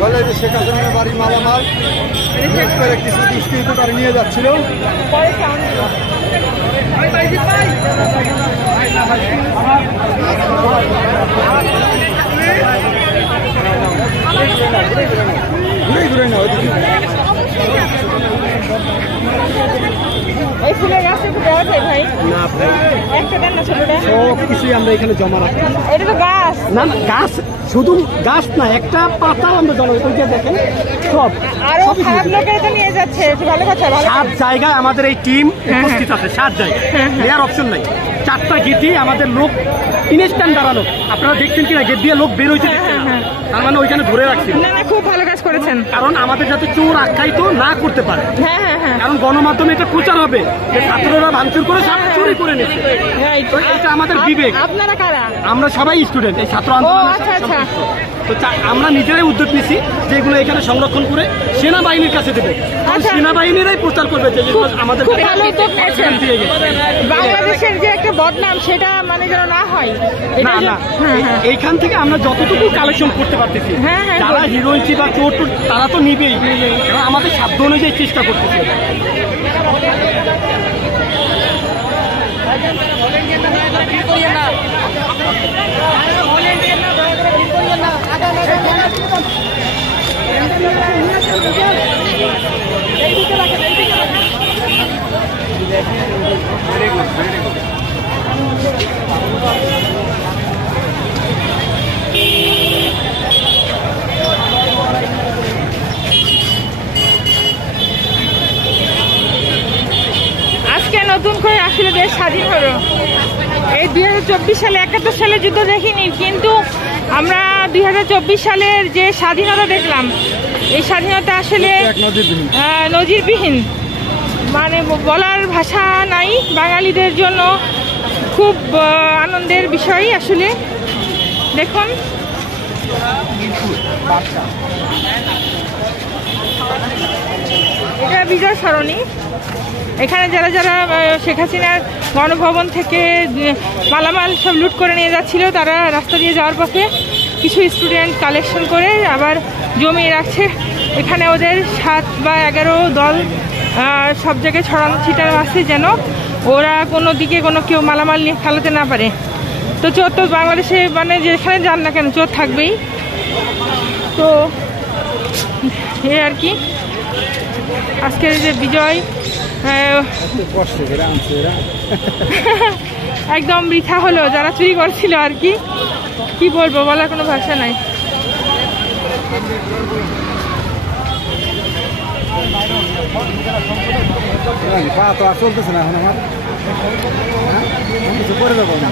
বলে যে শেখ হাসিনার বাড়ি মালামাল করে কিছু দুষ্কৃতকারী নিয়ে যাচ্ছিল। ঘুরে ঘুরে না এই ফুলের গাছটা একটু দেওয়া যায় ভাই? না ভাই, একটা দেন না ছোটটা। সব কিছুই আমরা এখানে জমা রাখি। এটা তো গাছ না না, গাছ শুধু গাছ না, একটা পাতাও আমরা জমা রাখি। দেখেন সব আরো খারাপ লোকেরা তো নিয়ে যাচ্ছে। ভালো কথা, ভালো। 7 জায়গায় আমাদের এই টিম উপস্থিত আছে। 7 জায়গায় নেওয়ার অপশন নাই। 4টা গেটে আমাদের লোক ইনস্ট্যান্ট দাঁড়ানো। আপনারা দেখছেন কিনা, গেট দিয়ে লোক বের হইতে দিচ্ছেন না, তার মানে ওইখানে ধরে রাখছি। না না, খুব ভালো কাজ করেছেন। কারণ আমাদের যাতে চোর আখ্যায়িত না করতে পারে। হ্যাঁ হ্যাঁ হ্যাঁ, কারণ গণমাধ্যমে এটা প্রচার হবে যে ছাত্ররা ভাঙচুর করে সব চুরি করে নিচ্ছে। তো এটা আমাদের বিবেক। আপনারা কারা? আমরা সবাই স্টুডেন্ট, এই ছাত্র আন্দোলনের সাথে সম্পৃক্ত। তো আমরা নিজেরাই উদ্যোগ নিচ্ছি যে এগুলো এখানে সংরক্ষণ করে সেনাবাহিনীর কাছে দেবো। সেনাবাহিনীরাই প্রচার করবে যে আমাদের বাংলাদেশের যে একটা বদনাম, সেটা মানে যেন না হয়। না না, এইখান থেকে আমরা যতটুকু কালেকশন করতে পারতেছি, যারা হিরোইন বা চোর তারা তো নিবেই, আমাদের সাধ্য অনুযায়ী চেষ্টা করতেছি। আজকে নতুন করে আসলে দেশ স্বাধীন হলো। এই 2024 সালে 71 সালে যুদ্ধ দেখিনি, কিন্তু আমরা 2024 সালের যে স্বাধীনতা দেখলাম, এই স্বাধীনতা আসলে নজিরবিহীন। মানে বলার ভাষা নাই। বাঙালিদের জন্য খুব আনন্দের বিষয় আসলে। দেখুন, এটা বিজয় সরণি। এখানে যারা যারা শেখ হাসিনার গণভবন থেকে মালামাল সব লুট করে নিয়ে যাচ্ছিল, তারা রাস্তা দিয়ে যাওয়ার পথে কিছু স্টুডেন্ট কালেকশন করে আবার জমিয়ে রাখছে। এখানে ওদের 7 বা 11 দল সব জায়গায় ছড়ানো ছিটানো আছে, যেন ওরা কোনো দিকে কেউ মালামাল নিয়ে ফেলাতে না পারে। তো চোর তো বাংলাদেশে মানে যেখানে যান না কেন চোর থাকবেই। তো এই আর কি আজকের যে বিজয়, একদম বৃথা হলো যারা চুরি করছিল আর কি বলবো, বলার কোনো ভাষা নাই। পা তো আর চলতেছে না এখন আমার, কিছু করে দেবো না।